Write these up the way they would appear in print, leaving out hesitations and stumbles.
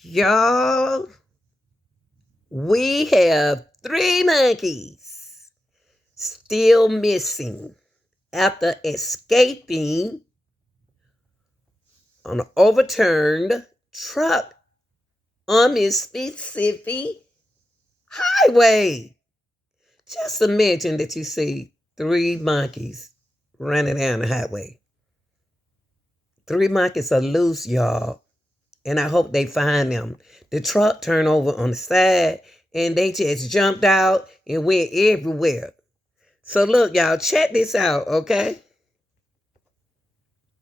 Y'all, we have three monkeys still missing after escaping on an overturned truck on Mississippi highway. Just imagine that you see three monkeys running down the highway. Three monkeys are loose, y'all, and I hope they find them. The truck turned over on the side and they just jumped out and went everywhere. So look, y'all, check this out, okay?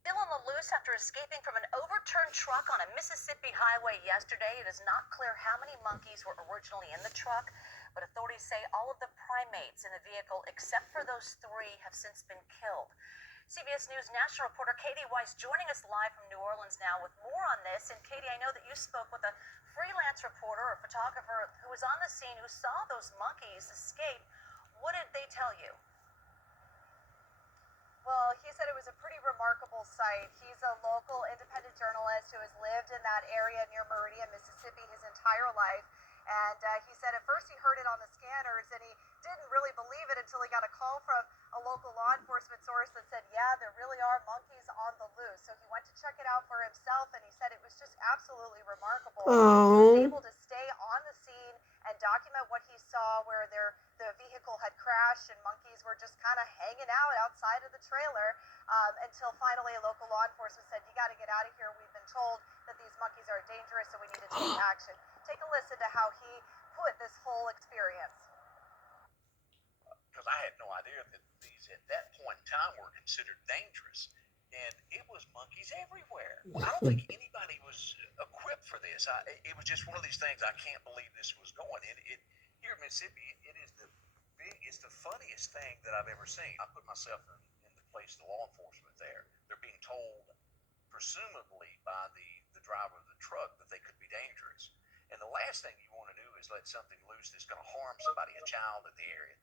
Still on the loose after escaping from an overturned truck on a Mississippi highway yesterday. It is not clear how many monkeys were originally in the truck, but authorities say all of the primates in the vehicle, except for those three, have since been killed. CBS News national reporter Katie Weiss joining us live from New Orleans now with more on this. And Katie, I know that you spoke with a freelance reporter or photographer who was on the scene who saw those monkeys escape. What did they tell you? Well, he said it was a pretty remarkable sight. He's a local independent journalist who has lived in that area near Meridian, Mississippi his entire life. And he said at first he heard it on the scanners and he didn't really believe it until he got a call from a local law enforcement source that said, yeah, there really are monkeys on the loose. So he went to check it out for himself and he said it was just absolutely remarkable. He was able to stay on the scene and document what he saw where the vehicle had crashed and monkeys were just kind of hanging out outside of the trailer until finally local law enforcement said, you got to get out of here. We've been told that these monkeys are dangerous and we need to take action. Take a listen to how he put this whole experience. Because I had no idea that these at that point in time were considered dangerous. And it was monkeys everywhere. I don't think anybody was equipped for this. It was just one of these things. I can't believe this was going. Here in Mississippi, it's the funniest thing that I've ever seen. I put myself in the place of the law enforcement there. They're being told, presumably by the driver of the truck, that they could be dangerous. And the last thing you want to do is let something loose that's going to harm somebody, a child in the area.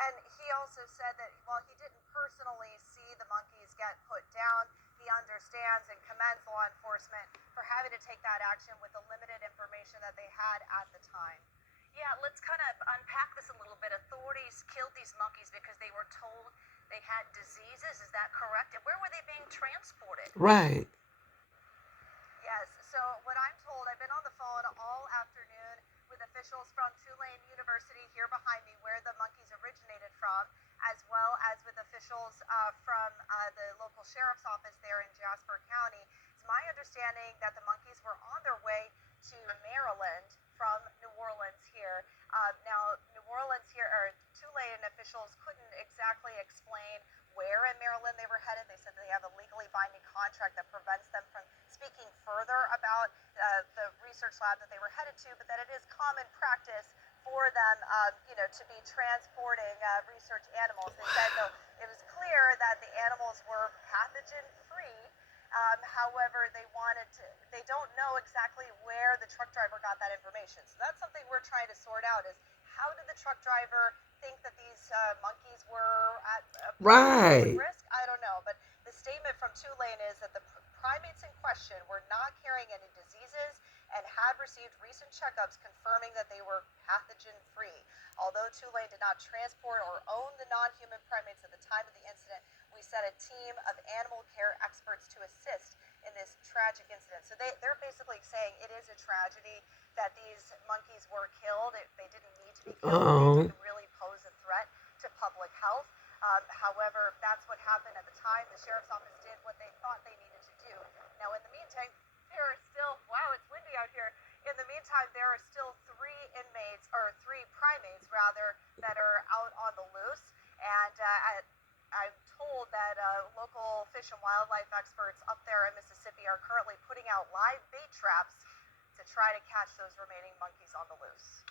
And he also said that while he didn't personally see the monkeys get put down, he understands and commends law enforcement for having to take that action with the limited information that they had at the time. Yeah, let's kind of unpack this a little bit. Authorities killed these monkeys because they were told they had diseases. Is that correct? And where were they being transported? Right. Yes, so what I'm told, I've been on the phone all afternoon with officials from Tulane University here behind me, where the monkeys originated from, as well as with officials from the local sheriff's office there in Jasper County. It's my understanding that the monkeys were on their way to Maryland from New Orleans here. Now, New Orleans here, or Tulane officials couldn't exactly explain where in Maryland they were headed. They said they have a legally binding contract that prevents them from speaking further about the research lab that they were headed to, but that it is common practice for them, to be transporting research animals. They said, though, it was clear that the animals were pathogen-free. However, they don't know exactly where the truck driver got that information. So that's something we're trying to sort out is how did the truck driver think that these monkeys were at Right. risk? I don't know. But the statement from Tulane is that the primates in question were not carrying any diseases and had received recent checkups confirming that they were pathogen-free. Although Tulane did not transport or own the non-human primates at the time of the incident, we sent a team of animal care experts to assist in this tragic incident. So they're basically saying it is a tragedy that these monkeys were killed. They didn't need to be killed. They didn't really pose a threat to public health. However, that's what happened at the time. The sheriff's office did what they thought they needed to do. Now, in the meantime, there are still, wow, it's windy out here. In the meantime, there are still three primates rather, that are out on the loose. And I'm told that local fish and wildlife experts up there in Mississippi are currently putting out live bait traps to try to catch those remaining monkeys on the loose.